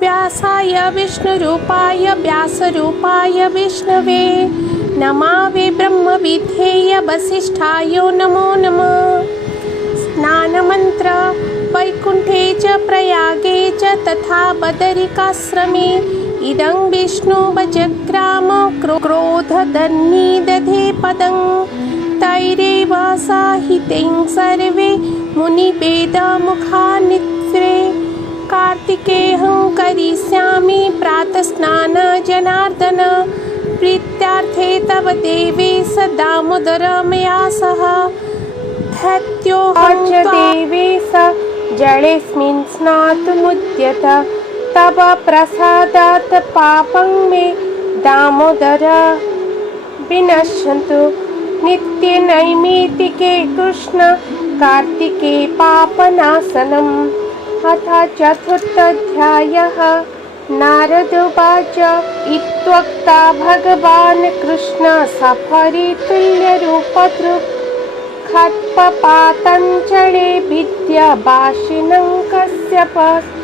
व्यासाय विष्णुरूपाय व्यासरूपाय विष्णवे नमावे ब्रह्मविद्धेय वसिष्ठाय नमो नमः। स्नानमन्त्र वैकुण्ठे च प्रयागे च तथा बदरिकाश्रमे इदं विष्णुवजग्राम क्रोधधन्वी दधे पदं तैरेव साहित्यं सर्वे मुनिवेदमुखान्नित्रे कार्तिकेऽहं करिष्यामि प्रातस्नान जनार्दन प्रीत्यार्थे तव देवेश दामोदर मया सह दैत्योऽहं देवेश जलेऽस्मिन् स्नातुमुद्यत तव प्रसादात् पापं मे दामोदर विनश्यन्तु। नित्ये नैमित्तिके कृष्ण कार्तिके पापनाशनम्। अथ चतुर्थोऽध्यायः। नारदोवाच इत्युक्त्वा भगवान् कृष्ण सफरी तुल्यरूपधृक् खट्पपातञ्चले विद्यावासिनं कश्यपस्य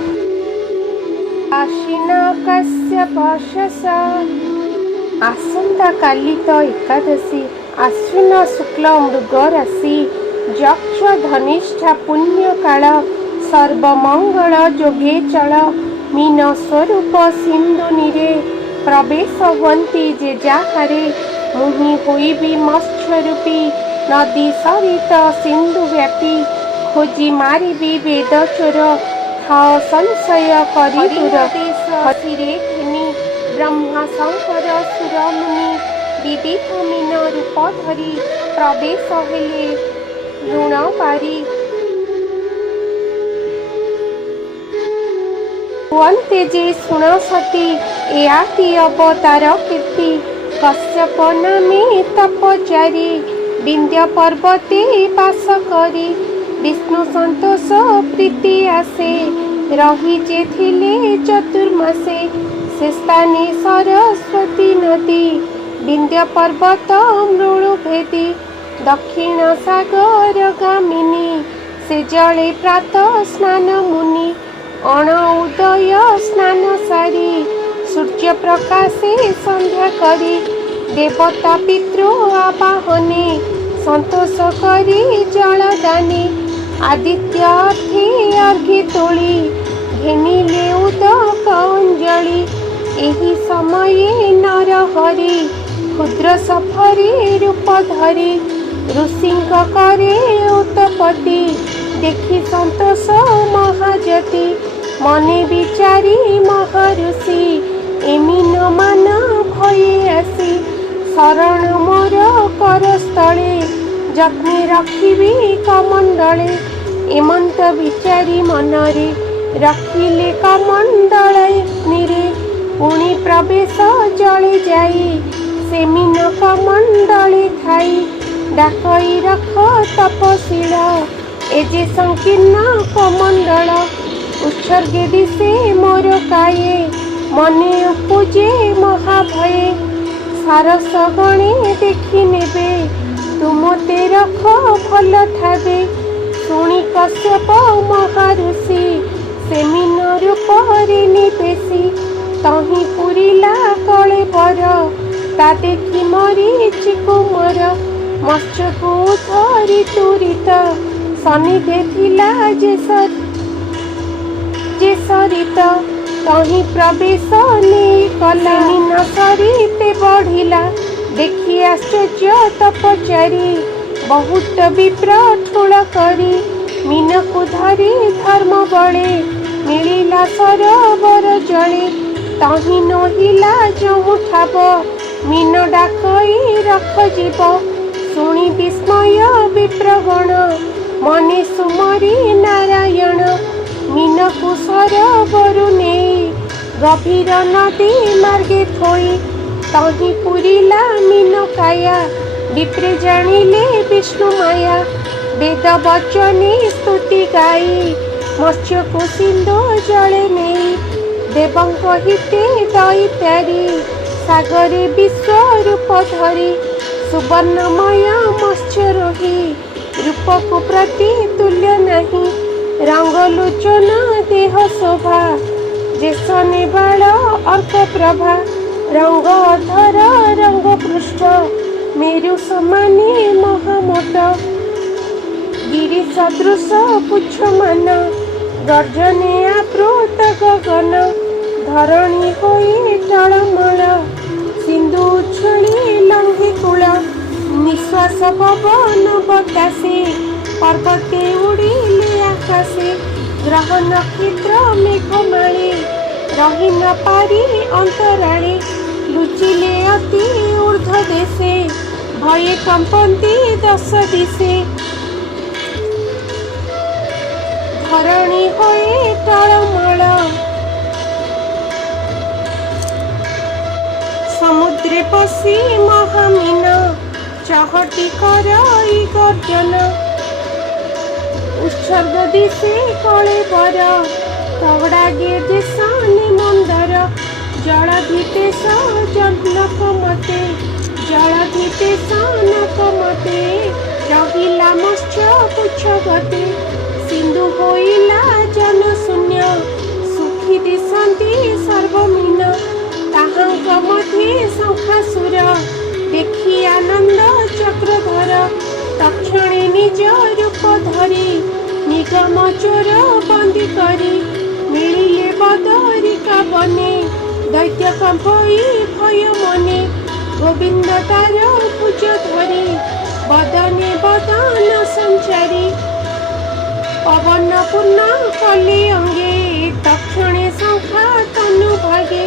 आसन्ता काली तो एकादशी आश्विन शुक्ल मृग राशि यक्ष धनिष्ठा पुण्यकाल सर्वमंगल जोगे चल मीन स्वरूप सिंधुनीरे प्रवेश हुअन्ति जे जाहारे मुहि होइबि मत्स्यरूपी नदी सरित सिंधु व्यापी खोजी मारिबि वेद चोर खाओ संशय करि दूर हसिरे घेनी ब्रह्मा शंकर सुर मुनि विविध मीन रूप धरी प्रवेश हेले ऋण पारी हुअन्ते जे शुण सती एआति अवतार कीर्ति कश्यप नामे तपचारी विंध्य पर्वते वास करी विष्णु संतोष प्रीति आसे रही जे थिले चतुर्मासे से स्थाने सरस्वती नदी विंध्य पर्वत मृणु भेदी दक्षिण सागर गामिनी से जले प्रातः स्नान मुनि अण उदय स्नान सारी सूर्य प्रकाशे संध्या करी देवता पितृ आवाहने संतोष करी जलदानी आदित्य अर्थे अर्घ्य तोली घेनिले उदक अंजलि एही समये नर हरि क्षुद्र सफरी रूप धरी ऋषिंक करे उत्पत्ति देखी संतोष महाजति मने विचारी महऋषि एमिन मान भये आसी शरण मोर करस्थले जत्ने रखिबि कमंडले एमंत विचारी मनरे रखिले कमंडले निरे पुणी प्रवेश जले जाई सेमिन कमंडले खाई डाकई रख तपशील एजे संकीर्ण कमंडल उत्सर्गे दिशे मोर काये मने पूजे महाभये सारस गणे देखी नेबे तुमते रख भल ठाबे शुणी कश्यप महऋषि सेमिन रूपरे निपेशी तही पुरिला कले बर ता देखी मरीचि कुमर मत्स्य को धरी तुरित सनिधे थिला जे सरित तही प्रवेश नहीं कला मीन सरिते बढ़िला देखी आश्चर्य तपचारी बहुत विप्र ठूल करी मीन को धरी धर्म बड़े मिलिला सरोवर जले तही नहिला जहु ठाब मीन डाकई रख जीव शुणी विस्मय विप्रगण मने सुमरी नारायण मीन को सरोवर नहीं गभीर नदी मार्गे थोई तही पुरिला मीन काया विप्रे जानिले विष्णु माया वेद वचने स्तुति गाई मत्स्य को सिंधु जले नहीं देवंक हिते दैत्यारी सागरे विश्व रूप धरी सुवर्णमय मत्स्य रोही रूप को प्रति तुल्य नहीं रंग लोचन देह शोभा जेसने बाल अर्क प्रभा रंग अधर रंग पृष्ठ मेरु समाने महामोट गिरि सदृश पुच्छ मान गर्जने आप्रोत गगन धरणी होई टळमळ सिंधु उछळी लंघी कूल निश्वास पवन बतासे पर्वते उड़िले आकाशे ग्रह नक्षत्र मेघमाळे रही न पारी अंतराळे लुचिले अति ऊर्ध्व देशे भये कंपन्ति दश दिशे धरणी होए टळमळ समुद्रे पशी महामीन चहटी करई गर्जन उत्सर्ग दिशे कले बर तगड़ागे देशाने मंदर जलधितेश जनक मते जलधितेश नक मते रहिला मत्स्य पुच्छ गते सिंधु होइला जन शून्य सुखी दिशंती सर्वमीन ताहांक मध्ये शंखासुर देखी आनंद चक्रधर तक्षणे निज रूप धरी निगम चोर बंदी करी मिलिले बदरिका बने दैत्य कंपई भय मने गोविंद तार पूज धरी बदने बदन संचारी पवन पूर्ण कले अंगे तक्षणे शंखा तनु भागे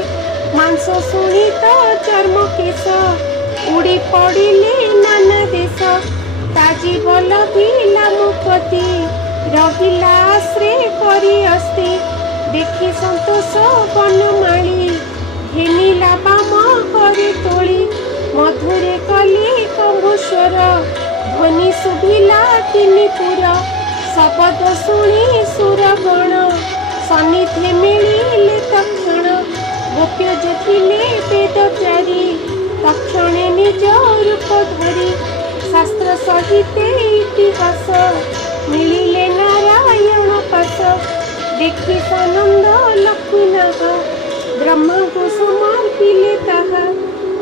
मांस सुनित चर्म केश उड़ी पड़िले नाना देश ताजी बल भिला मुपति रहिला आश्रे करी अस्ति देखी संतोष बनमाली घेनिला बाम करे तोली मधुरे कली कंभुस्वर ध्वनि शुभिला तिनिपुर शब्द शुणी सुरगण सन्निधि मिलिले तक्षण गोप्य जे थिले वेदचारी तक्षणे निज रूप धरी शास्त्र सहिते इतिहास मिलिले नारायण पास देखी सानंद लक्ष्मीनाथ ब्रह्मा को समर्पिले ताहा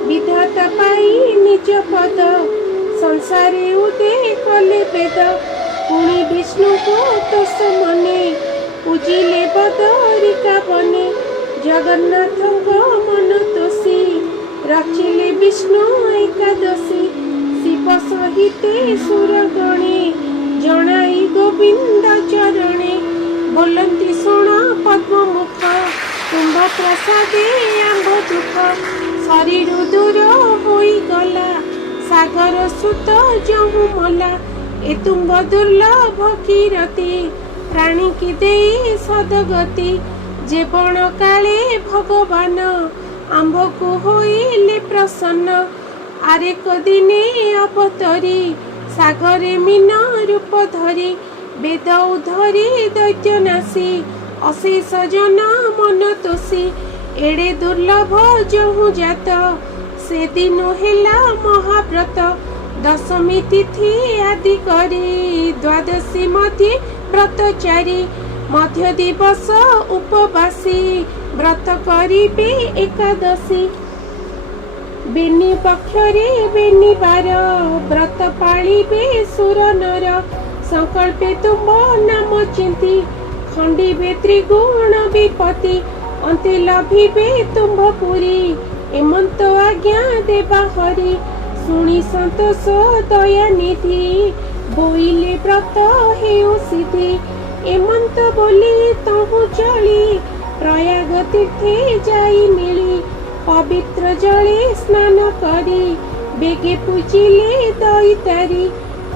विधाता पाई निज पद संसारे उदे कले वेद पुणी विष्णु को तोष मने पूजिले बदरिका बने जगन्नाथ मन तोषी रचिले विष्णु एकादशी शिव सहिते सुरगणे जनाई गोविंद चरणे बोलती शुण पद्ममुख कुंभ प्रसादे आंभ दुख शरीर दूर होई गला सागर सुत जहु मला ए तुम्ब दुर्लभ कीरति प्राणी की देई सदगति जेवण काले भगवान आंभ को होइले प्रसन्न आरेक दिने अवतरी सागरे मीन रूप धरी वेद उधरी दैत्य नासी अशेष जन मन तोषी एड़े दुर्लभ जहु जात से दिन हेला महाव्रत दशमी तिथि आदि करी द्वादशी मध्य व्रतचारी मध्य दिवस उपवासी व्रत करिबे एकादशी बेनी पक्षरे बेनी बार व्रत पालिबे सुर नर संकल्पे तुम नाम चिंती खंडिबे त्रिगुण विपत्ति अंते लभिबे तुम्भ पुरी एमंत आज्ञा देवा हरि शुणी संतोष दया निधि बोइले व्रत हेउ सिद्धि एमंत बोली तहु चली प्रयाग तीर्थे जाई मिली पवित्र जले स्नान करी बेगे पूजिले दैतारी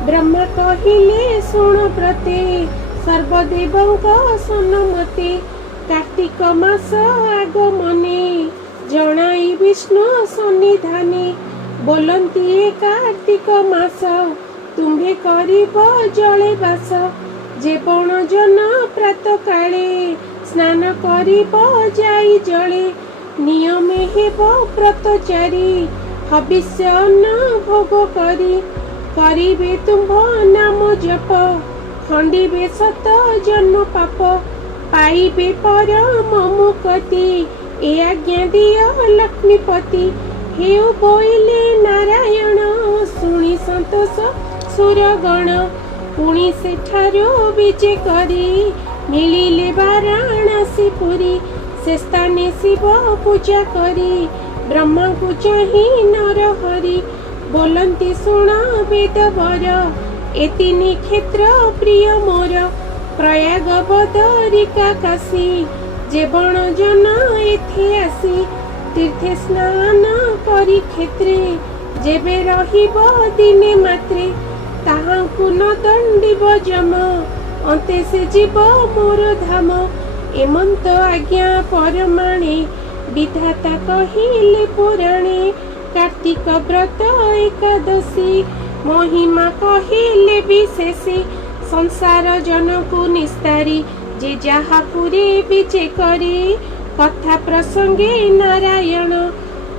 ब्रह्मा कहिले शुण व्रते सर्वदेवଙ୍କ सन्मते कार्तिक मास आगमने जनाई विष्णु सन्निधाने बोलती ए कार्तिक मास तुम्भे करिब जले बास जेवण जन प्रात काले स्नान करिब जाई जले नियमे हेब व्रतचारी हविष्य अन्न भोग करी करिबे तुम्भ नाम जप खंडिबे सत जन्म पाप पाइबे परम मुक्ति ए आज्ञा दियो लक्ष्मीपति हेउ बोइले नारायण शुणी संतोष सुरगण पुणी सेठारु विजे करी मिलिले वाराणसी पुरी से स्थाने शिव पूजा करी ब्रह्मा को चाही नर हरि बोलंती शुण वेद वर ए तीन क्षेत्र प्रिय मोर प्रयाग बदरिका काशी जे बण जन एथे आसी तीर्थे स्नान करी क्षेत्रे जेबे रहिब दिने मात्रे ताहांकु न दंडिब जम अंते से जीव मोर धाम एमंत आज्ञा परमाणे विधाता कहिले पुराणे कार्तिक व्रत एकादशी महिमा कहिले विशेषी संसार जनकु निस्तारी जे जहा पुरे विचे करी कथा प्रसंगे नारायण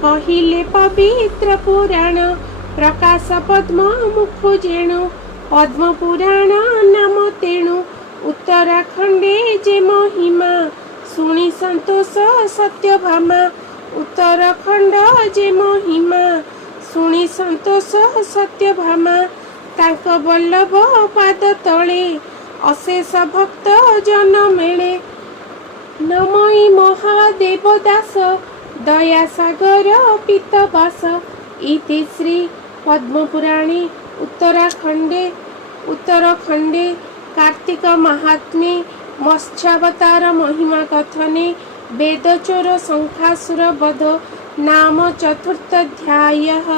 कहिले पवित्र पुराण प्रकाश पद्म मुख जेणु पद्म पुराण नाम तेणु उत्तराखंडे जे महिमा शुणी संतोष सत्यभामा उत्तराखंड जे महिमा शुणी संतोष सत्यभामा तांक बल्लभ पाद तले अशेष भक्त जन मेले नमई महादेव दास दया सागर पीतवास इति श्री पद्मपुराणे उत्तराखंडे कार्तिक महात्म्ये मत्स्यावतार महिमा कथने वेदचोर शंखासुर वध नाम चतुर्थाध्यायः।